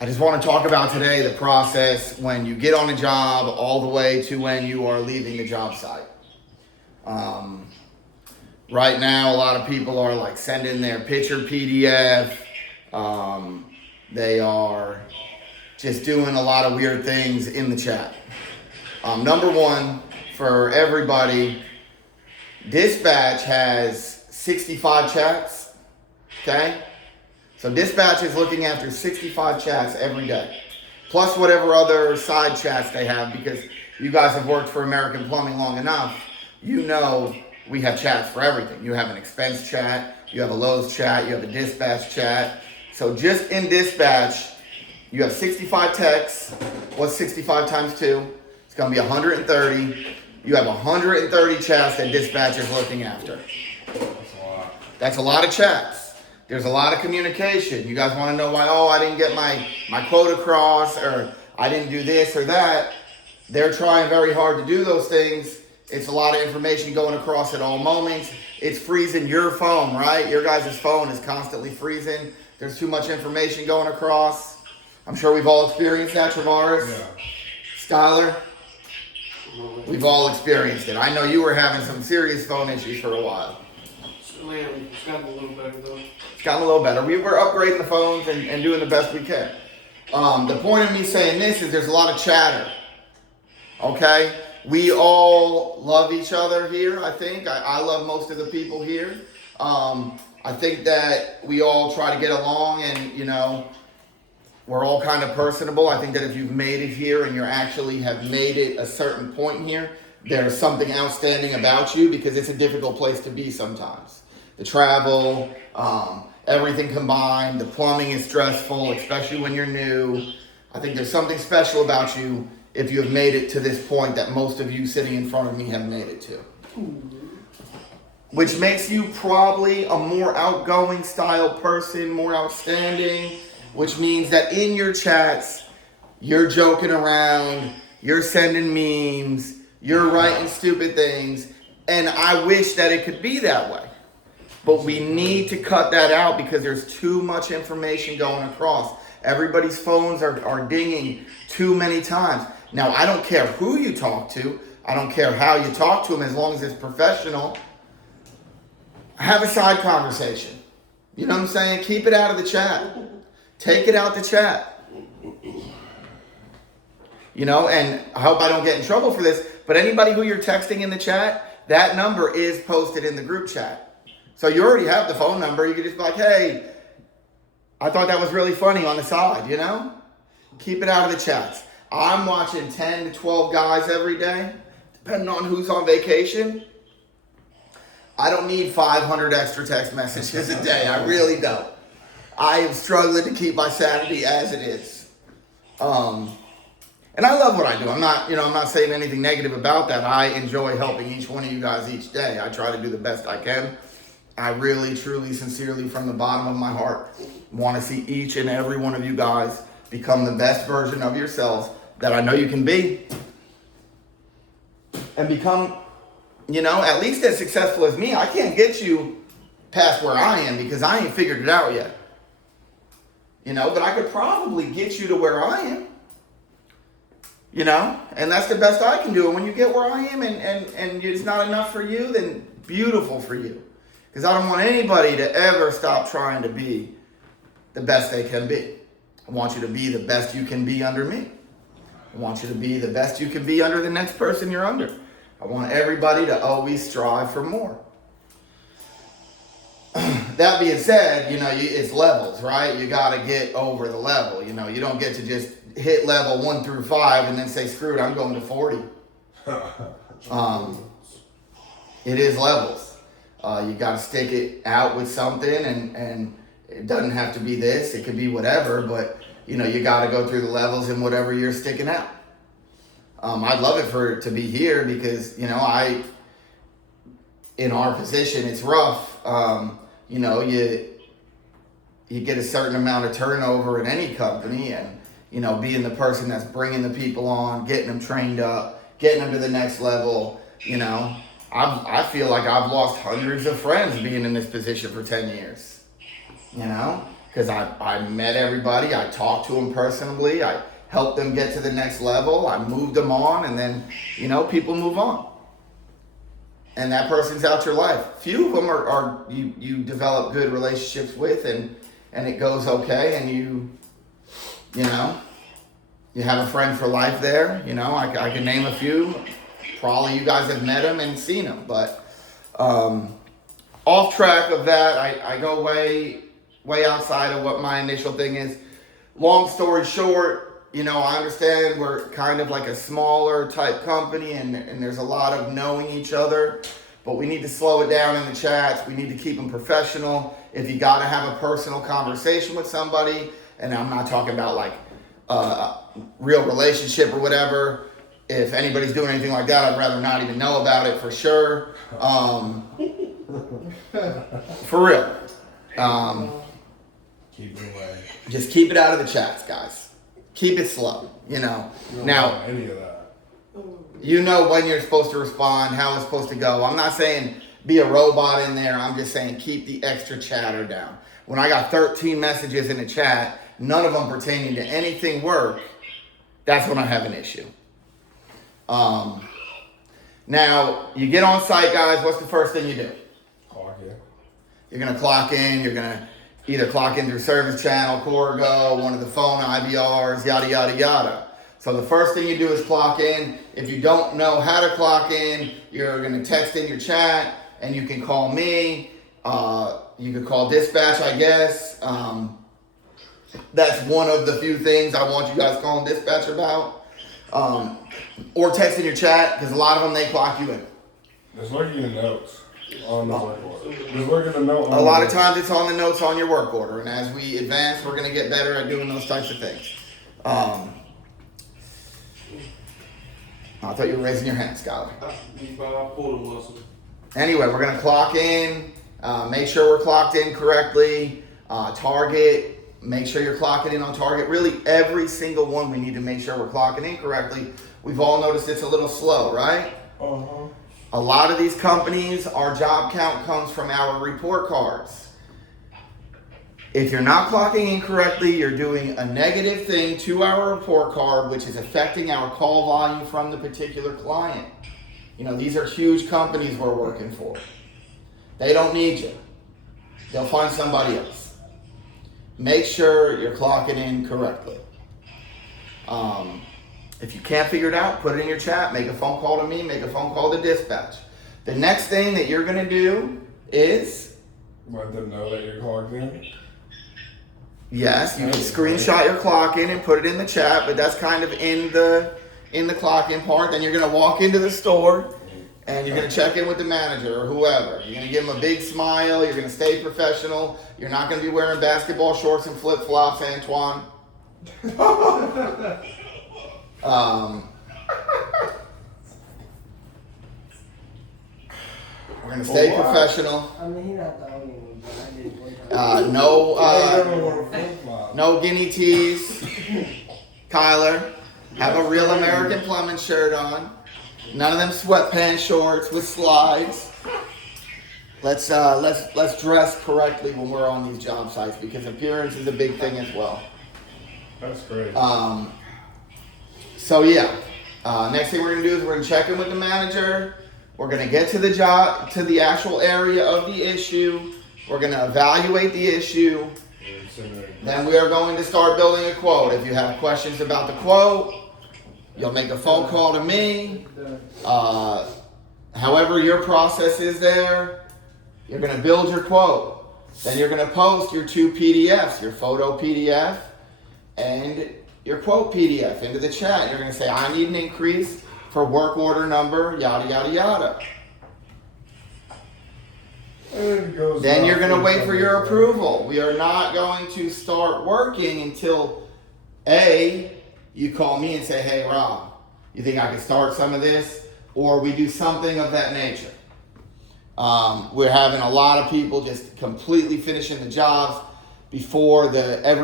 I just want to talk about today the process when you get on a job all the way to when you are leaving the job site. Right now, a lot of people are like sending their picture PDF. They are just doing a lot of weird things in the chat. Number one, for everybody, Dispatch has 65 chats, okay? So Dispatch is looking after 65 chats every day, plus whatever other side chats they have, because you guys have worked for American Plumbing long enough. You know we have chats for everything. You have an expense chat, you have a Lowe's chat, you have a Dispatch chat. So just in Dispatch, you have 65 texts. What's 65 times 2? It's going to be 130. You have 130 chats that Dispatch is looking after. That's a lot of chats. There's a lot of communication. You guys want to know why, I didn't get my quote across, or I didn't do this or that. They're trying very hard to do those things. It's a lot of information going across at all moments. It's freezing your phone, right? Your guys' phone is constantly freezing. There's too much information going across. I'm sure we've all experienced that, Travaris. Yeah. Skylar? We've all experienced it. I know you were having some serious phone issues for a while. It's gotten a little better though. It's gotten a little better. We were upgrading the phones and doing the best we can. The point of me saying this is there's a lot of chatter. Okay? We all love each other here, I think. I love most of the people here. I think that we all try to get along and, we're all kind of personable. I think that if you've made it here and you actually have made it a certain point here, there's something outstanding about you, because it's a difficult place to be sometimes. The travel, everything combined, the plumbing is stressful, especially when you're new. I think there's something special about you if you have made it to this point that most of you sitting in front of me have made it to. Which makes you probably a more outgoing style person, more outstanding, which means that in your chats, you're joking around, you're sending memes, you're writing stupid things, and I wish that it could be that way. But we need to cut that out because there's too much information going across. Everybody's phones are dinging too many times. Now, I don't care who you talk to. I don't care how you talk to them, as long as it's professional. Have a side conversation. You know what I'm saying? Keep it out of the chat. Take it out the chat. And I hope I don't get in trouble for this, but anybody who you're texting in the chat, that number is posted in the group chat. So you already have the phone number. You could just be like, hey, I thought that was really funny on the side, Keep it out of the chats. I'm watching 10 to 12 guys every day, depending on who's on vacation. I don't need 500 extra text messages a day. I really don't. I am struggling to keep my sanity as it is. And I love what I do. I'm not saying anything negative about that. I enjoy helping each one of you guys each day. I try to do the best I can. I really, truly, sincerely, from the bottom of my heart, want to see each and every one of you guys become the best version of yourselves that I know you can be. And become, at least as successful as me. I can't get you past where I am because I ain't figured it out yet. But I could probably get you to where I am. And that's the best I can do. And when you get where I am and it's not enough for you, then beautiful for you. Because I don't want anybody to ever stop trying to be the best they can be. I want you to be the best you can be under me. I want you to be the best you can be under the next person you're under. I want everybody to always strive for more. That being said, it's levels, right? You got to get over the level. You don't get to just hit level 1 through 5 and then say, screw it, I'm going to 40. It is levels. You got to stick it out with something, and it doesn't have to be this. It could be whatever, but, you got to go through the levels in whatever you're sticking out. I'd love it for it to be here because, in our position, it's rough. You get a certain amount of turnover in any company, and, being the person that's bringing the people on, getting them trained up, getting them to the next level, I feel like I've lost hundreds of friends being in this position for 10 years, because I met everybody. I talked to them personally. I helped them get to the next level. I moved them on, and then, you know, people move on. And that person's out your life. Few of them are you develop good relationships with, and it goes okay, and you know, you have a friend for life there. You know, I can name a few. Probably you guys have met them and seen them, but off track of that, I go way outside of what my initial thing is. Long story short, you know, I understand we're kind of like a smaller type company, and there's a lot of knowing each other, but we need to slow it down in the chats. We need to keep them professional. If you got to have a personal conversation with somebody, and I'm not talking about like a real relationship or whatever. If anybody's doing anything like that, I'd rather not even know about it for sure. For real. Keep it away. Just keep it out of the chats, guys. Keep it slow, you know. You don't Now, want any of that. you know when you're supposed to respond, how it's supposed to go. I'm not saying be a robot in there. I'm just saying keep the extra chatter down. When I got 13 messages in the chat, none of them pertaining to anything work, that's when I have an issue. Now, you get on site, guys, what's the first thing you do? Clock it. You're going to clock in. You're going to either clock in through Service Channel, Corrigo, one of the phone IVRs, yada, yada, yada. So the first thing you do is clock in. If you don't know how to clock in, you're going to text in your chat, and you can call me. You could call dispatch, I guess. That's one of the few things I want you guys calling dispatch about. Or text in your chat, because a lot of them, they clock you in. Just look at your notes on the work order. Just look at the note. A lot of times it's on the notes on your work order, and as we advance, we're going to get better at doing those types of things. I thought you were raising your hand, Skylar. I pulled a muscle. Anyway, we're going to clock in, make sure we're clocked in correctly, target, make sure you're clocking in on target. Really, every single one we need to make sure we're clocking in correctly. We've all noticed it's a little slow, right? Uh-huh. A lot of these companies, our job count comes from our report cards. If you're not clocking in correctly, you're doing a negative thing to our report card, which is affecting our call volume from the particular client. You know, these are huge companies we're working for. They don't need you. They'll find somebody else. Make sure you're clocking in correctly. If you can't figure it out, put it in your chat. Make a phone call to me. Make a phone call to dispatch. The next thing that you're going to do is... Let them know that you're clocked in. Yes, you can screenshot your clock in and put it in the chat, but that's kind of in the clock in part. Then you're going to walk into the store and you're going to check in with the manager or whoever. You're going to give them a big smile. You're going to stay professional. You're not going to be wearing basketball shorts and flip-flops, Antoine. We're going to stay professional. I mean, he's not the only one, but I did one time. No guinea teas. Kyler, have a real American Plumbing shirt on. None of them sweatpants shorts with slides. Let's dress correctly when we're on these job sites, because appearance is a big thing as well. That's great. So yeah, next thing we're gonna do is we're gonna check in with the manager. We're gonna get to the job, to the actual area of the issue. We're gonna evaluate the issue. Then we are going to start building a quote. If you have questions about the quote, you'll make a phone call to me. However your process is there, you're gonna build your quote. Then you're gonna post your two PDFs, your photo PDF and your quote PDF into the chat. You're gonna say, I need an increase for work order number, yada, yada, yada. Then you're gonna wait for your approval. We are not going to start working until A, you call me and say, hey Rob, you think I can start some of this? Or we do something of that nature. We're having a lot of people just completely finishing the jobs before every